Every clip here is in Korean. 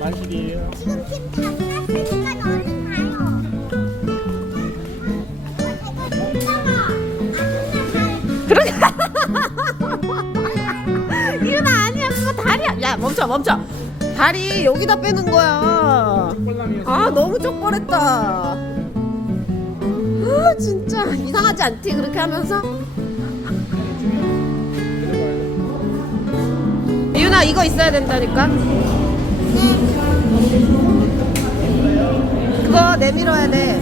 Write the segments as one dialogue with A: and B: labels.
A: 만실이에요.
B: 그러게. 이윤아 아니야 그거 다리야. 야 멈춰 멈춰. 다리 여기다 빼는 거야. 아 너무 쪽벌했다. 아 진짜 이상하지 않지 그렇게 하면서? 이윤아 이거 있어야 된다니까. 내밀어야 돼.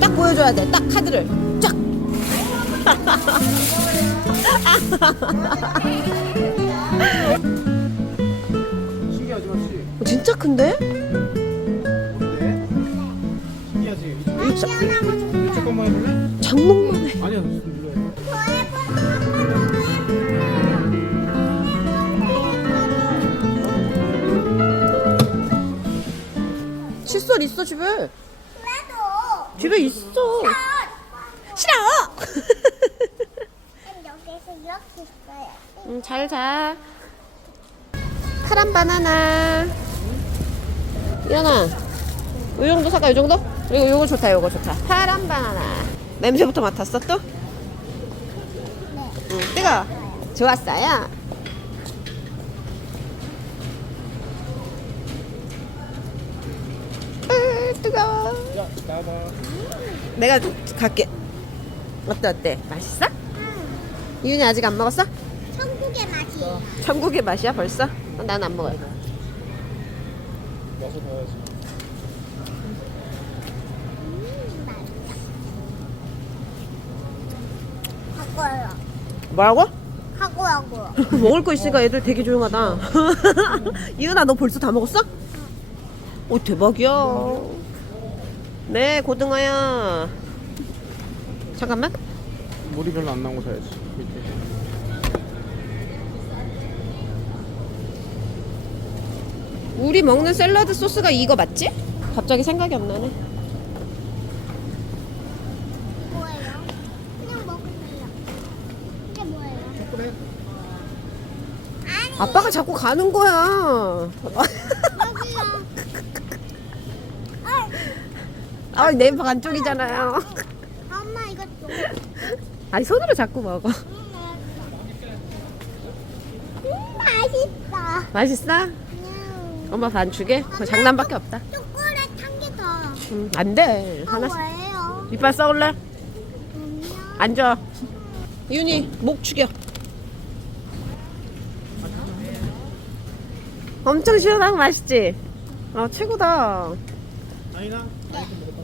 B: 딱 보여줘야 돼. 딱 카드를 쫙.
A: 신기하지 맞지?
B: 진짜 큰데?
A: 어때? 신기하지?
C: 아,
B: 칫솔 있어 집에.
C: 그래도
B: 집에 있어. 싫어.
C: 여기서 이렇게 있어요.
B: 응, 잘 자. 카람 바나나. 일어나. 이 정도 살까? 이 정도? 이거 요거 좋다. 요거 좋다. 파란 바나나. 냄새부터 맡았어 또?
C: 네.
B: 응, 뜨거. 좋았어요. 으, 뜨거워.
A: 야 나와봐.
B: 내가 갈게. 어때 어때? 맛있어? 이윤이 아직 안 먹었어?
C: 천국의 맛이에요.
B: 천국의 맛이야 벌써? 어, 난안 먹어요.
A: 와서 봐야지.
C: 음, 맛있다.
B: 뭐라고?
C: 하고요.
B: 먹을 거 있으니까 애들 되게 조용하다. 이윤아 너 벌써 다 먹었어? 오 대박이야. 네 고등어야. 잠깐만.
A: 물이 별로 안 나온 거 사야지. 밑에.
B: 우리 먹는 샐러드 소스가 이거 맞지? 갑자기 생각이 안 나네.
C: 뭐예요? 그냥 먹으세요. 이게 뭐예요?
A: 그래.
C: 아니,
B: 아빠가 자꾸 가는 거야.
C: 아,
B: 내 반쪽이잖아요.
C: 엄마 이거 좀.
B: 아니 손으로 자꾸 먹어.
C: 음, 맛있다.
B: 맛있어?
C: 음,
B: 엄마 반 주게? 그거 장난밖에 없다.
C: 초콜릿 한 개 더.
B: 음, 안 돼.
C: 아,
B: 하나씩.
C: 왜요?
B: 이빨 썩을래?
C: 안녕.
B: 앉아. 윤이 목 죽여. 엄청 시원하고 맛있지? 아 최고다.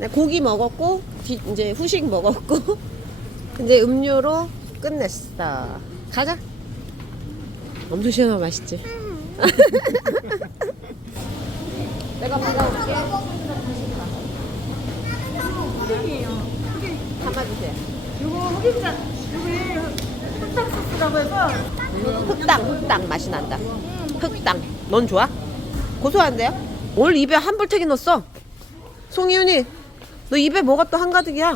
B: 네, 고기 먹었고 뒤- 이제 후식 먹었고 이제 음료로 끝냈어. 가자. 엄청 시원하고 맛있지? 내가 받아올게. 담아주세요.
D: 요거 흑임자 요게 흑당 소스라고 해서
B: 흑당, 흑당 맛이 난다. 흑당. 넌 좋아? 고소한데요? 오늘 입에 한 불태기 넣었어. 송이윤이, 너 입에 뭐가 또 한가득이야?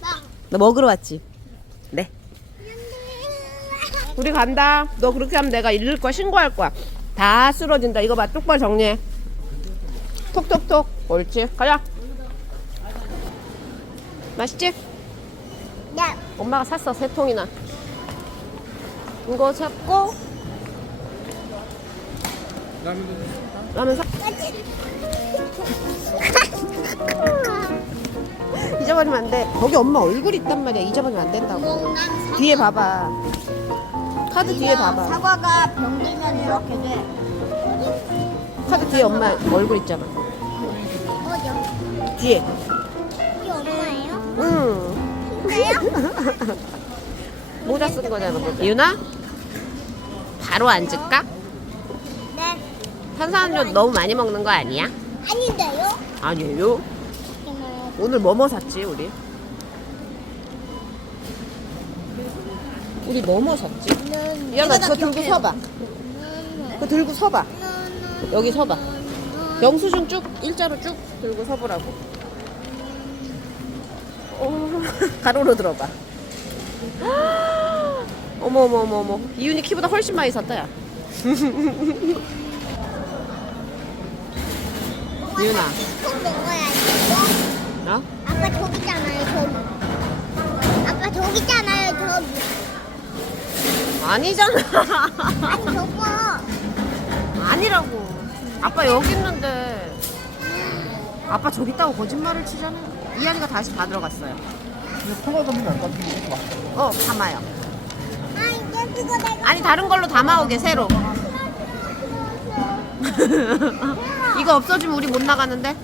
C: 나.
B: 너 먹으러 왔지? 네. 우리 간다. 너 그렇게 하면 내가 잃을 거야. 신고할 거야. 다 쓰러진다. 이거 봐. 똑바로 정리해. 톡톡톡. 옳지. 가자. 맛있지?
C: 네.
B: 엄마가 샀어. 세 통이나. 이거 샀고,
A: 라면도
B: 라면 사. 잊어버리면 안 돼. 거기 엄마 얼굴 있단 말이야. 잊어버리면 안 된다고. 뒤에 봐봐. 카드 뒤에 봐봐.
C: 사과가 병들면 이렇게 돼.
B: 카드 뒤에 엄마 얼굴 있잖아.
C: 어디요?
B: 뒤에.
C: 이게 엄마예요?
B: 응. 모자 쓴 거잖아. 모자. 유나? 바로 앉을까?
C: 네.
B: 탄산음료 너무 많이 먹는 거 아니야?
C: 아닌데요?
B: 아니에요. 오늘 뭐뭐 샀지 우리? 우리 뭐뭐 샀지? 유나 그거 들고 서봐. 그거 들고 서봐. 여기 서봐. 영수증 쭉 일자로 쭉 들고 서보라고. 어, 가로로 들어봐. 어머 어머 어머 어머 이윤이 키보다 훨씬 많이 샀다 야 이윤아
C: 꼭 먹어야지.
B: 어?
C: 아빠 저기 있잖아요, 저기. 아빠 저기 있잖아요, 저기.
B: 아니잖아
C: 아니, 저거.
B: 아니라고 아빠 여기 있는데 아빠 저기 있다고 거짓말을 치잖아 이한이가 다시 다 들어갔어요
A: 통화점이 안 같은 거 같아.
B: 어 담아요
C: 아, 이제 그거 내가.
B: 아니 다른 걸로 담아오게 새로 이거 없어지면 우리 못 나가는데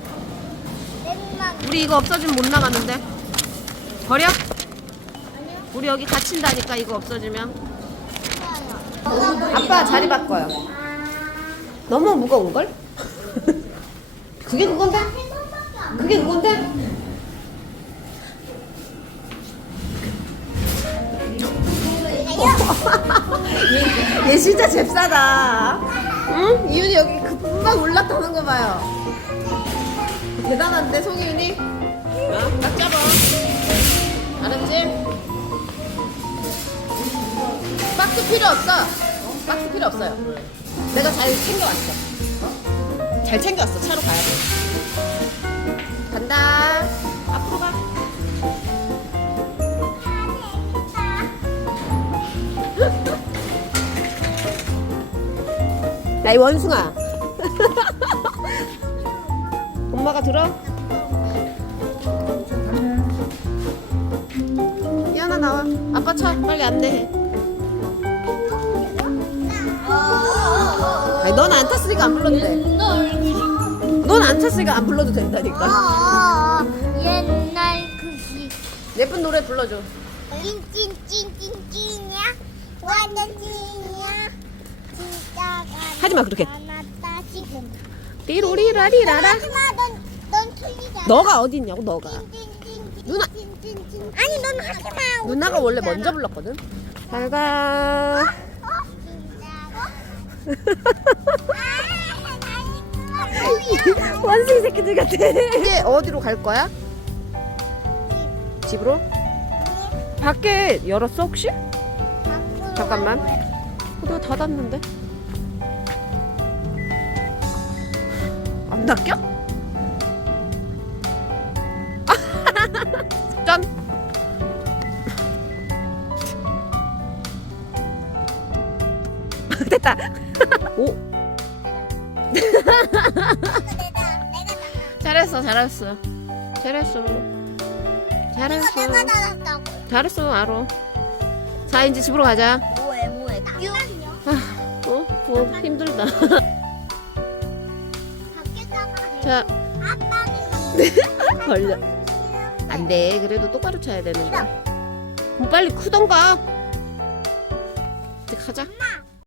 B: 우리 이거 없어지면 못 나가는데 버려? 우리 여기 갇힌다니까 이거 없어지면 아빠 자리 바꿔요 너무 무거운 걸? 그게 그건데? 그게 그건데? 얘, 얘 진짜 잽싸다 응? 이윤이 여기 금방 올라타는 거 봐요. 대단한데 송이윤이? 어? 딱 잡아. 알았지? 박스 필요 없어. 박스 필요 없어요. 내가 잘 챙겨왔어. 잘 챙겨왔어. 차로 가야 돼. 간다. 앞으로 가. 야, 이 원숭아. 엄마가 들어? 이하나 나와. 아빠 차 빨리 안내해. 아니, 넌안 탔으니까 안 불러도 돼. 넌안 탔으니까 안 불러도 된다니까.
C: 어, 옛날 그기
B: 예쁜 노래 불러줘.
C: 찐찐찐찐찐이야 완전 찐이야 진짜가
B: 하지 마, 그렇게.
C: 나타났다 지금
B: 띠로리라리라라.
C: 하지마 넌 넌 틀리잖아
B: 너가 어디 있냐고, 너가. 누나.
C: 아니 넌 하지마
B: 누나가 원래 먼저 불렀거든. 잘 가. 원숭이 새끼들 같아. 이제 어디로 갈 거야? 집으로? 밖에 열었어 혹시? 잠깐만. 어, 내가 닫았는데. 안 닫혀? 짠. 됐다. 오, 잘했어, 잘했어, 잘했어, 잘했어,
C: 내가
B: 잘했어, 알아. 자, 이제 집으로 가자.
C: 뭐해 뭐해
B: 어, 어 힘들다. 자, 걸려. 안 돼. 그래도 똑바로 쳐야 되는 거야. 그럼 빨리 크던가. 이제 가자.